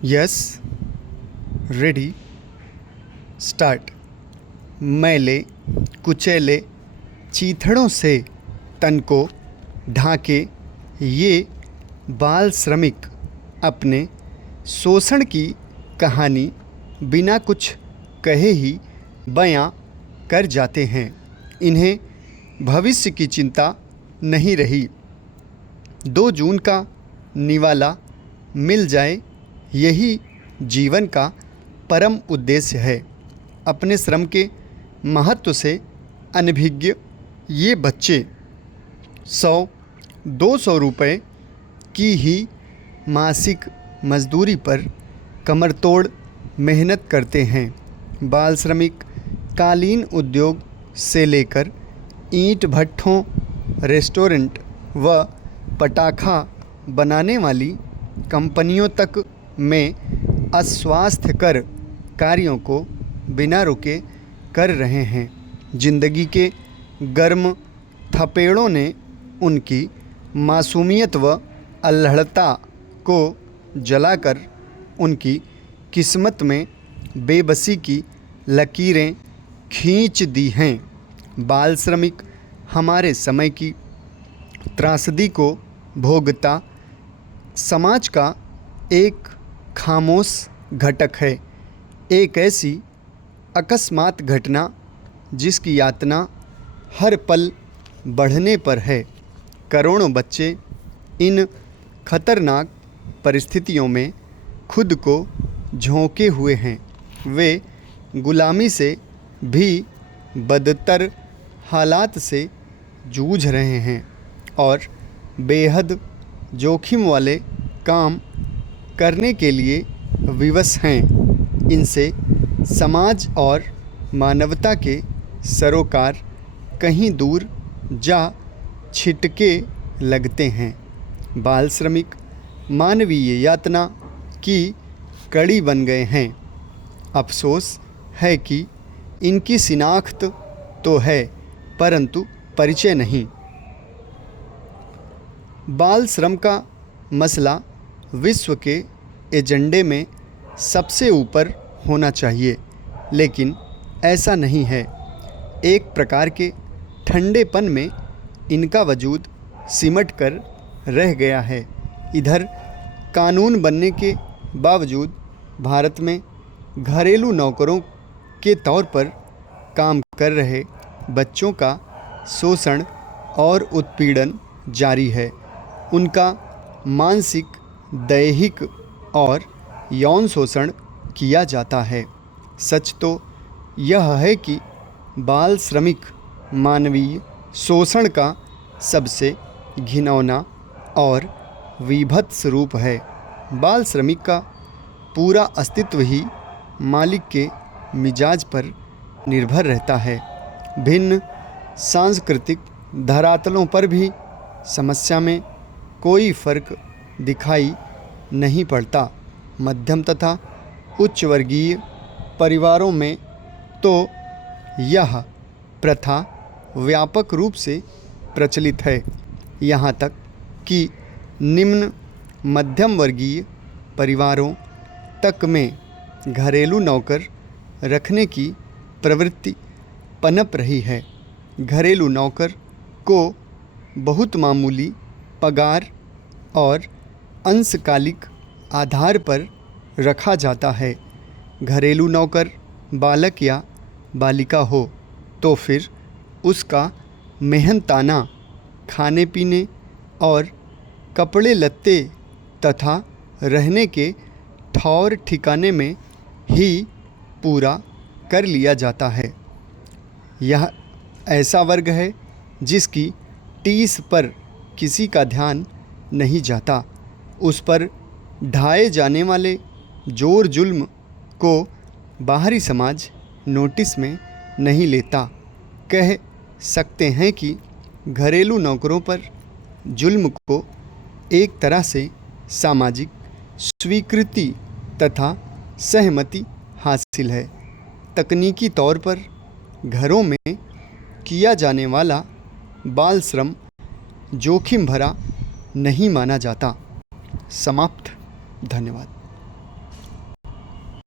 Yes, ready, start. मैले कुचैले चीथड़ों से तन को ढाके ये बाल श्रमिक अपने शोषण की कहानी बिना कुछ कहे ही बयां कर जाते हैं। इन्हें भविष्य की चिंता नहीं रही। 2 जून का निवाला मिल जाए, यही जीवन का परम उद्देश्य है। अपने श्रम के महत्व से अनभिज्ञ ये बच्चे 100-200 रुपए की ही मासिक मजदूरी पर कमरतोड़ मेहनत करते हैं। बाल श्रमिक कालीन उद्योग से लेकर ईंट भट्ठों, रेस्टोरेंट व पटाखा बनाने वाली कंपनियों तक में अस्वास्थ्यकर कार्यों को बिना रुके कर रहे हैं। जिंदगी के गर्म थपेड़ों ने उनकी मासूमियत व अल्हड़ता को जलाकर उनकी किस्मत में बेबसी की लकीरें खींच दी हैं। बाल श्रमिक हमारे समय की त्रासदी को भोगता समाज का एक खामोश घटक है। एक ऐसी अकस्मात घटना जिसकी यातना हर पल बढ़ने पर है। करोड़ों बच्चे इन खतरनाक परिस्थितियों में खुद को झोंके हुए हैं। वे गुलामी से भी बदतर हालात से जूझ रहे हैं और बेहद जोखिम वाले काम करने के लिए विवश हैं। इनसे समाज और मानवता के सरोकार कहीं दूर जा छिटके लगते हैं। बाल श्रमिक मानवीय यातना की कड़ी बन गए हैं। अफसोस है कि इनकी शिनाख्त तो है, परंतु परिचय नहीं। बाल श्रम का मसला विश्व के एजेंडे में सबसे ऊपर होना चाहिए, लेकिन ऐसा नहीं है। एक प्रकार के ठंडेपन में इनका वजूद सिमट कर रह गया है। इधर कानून बनने के बावजूद भारत में घरेलू नौकरों के तौर पर काम कर रहे बच्चों का शोषण और उत्पीड़न जारी है। उनका मानसिक, दैहिक और यौन शोषण किया जाता है। सच तो यह है कि बाल श्रमिक मानवीय शोषण का सबसे घिनौना और विभत्स रूप है। बाल श्रमिक का पूरा अस्तित्व ही मालिक के मिजाज पर निर्भर रहता है। भिन्न सांस्कृतिक धरातलों पर भी समस्या में कोई फर्क दिखाई नहीं पड़ता। मध्यम तथा उच्च वर्गीय परिवारों में तो यह प्रथा व्यापक रूप से प्रचलित है। यहाँ तक कि निम्न मध्यम वर्गीय परिवारों तक में घरेलू नौकर रखने की प्रवृत्ति पनप रही है। घरेलू नौकर को बहुत मामूली पगार और अंशकालिक आधार पर रखा जाता है। घरेलू नौकर बालक या बालिका हो तो फिर उसका मेहनताना खाने पीने और कपड़े लत्ते तथा रहने के ठौर ठिकाने में ही पूरा कर लिया जाता है। यह ऐसा वर्ग है जिसकी टीस पर किसी का ध्यान नहीं जाता। उस पर ढाए जाने वाले जोर जुल्म को बाहरी समाज नोटिस में नहीं लेता। कह सकते हैं कि घरेलू नौकरों पर जुल्म को एक तरह से सामाजिक स्वीकृति तथा सहमति हासिल है। तकनीकी तौर पर घरों में किया जाने वाला बाल श्रम जोखिम भरा नहीं माना जाता। समाप्त। धन्यवाद।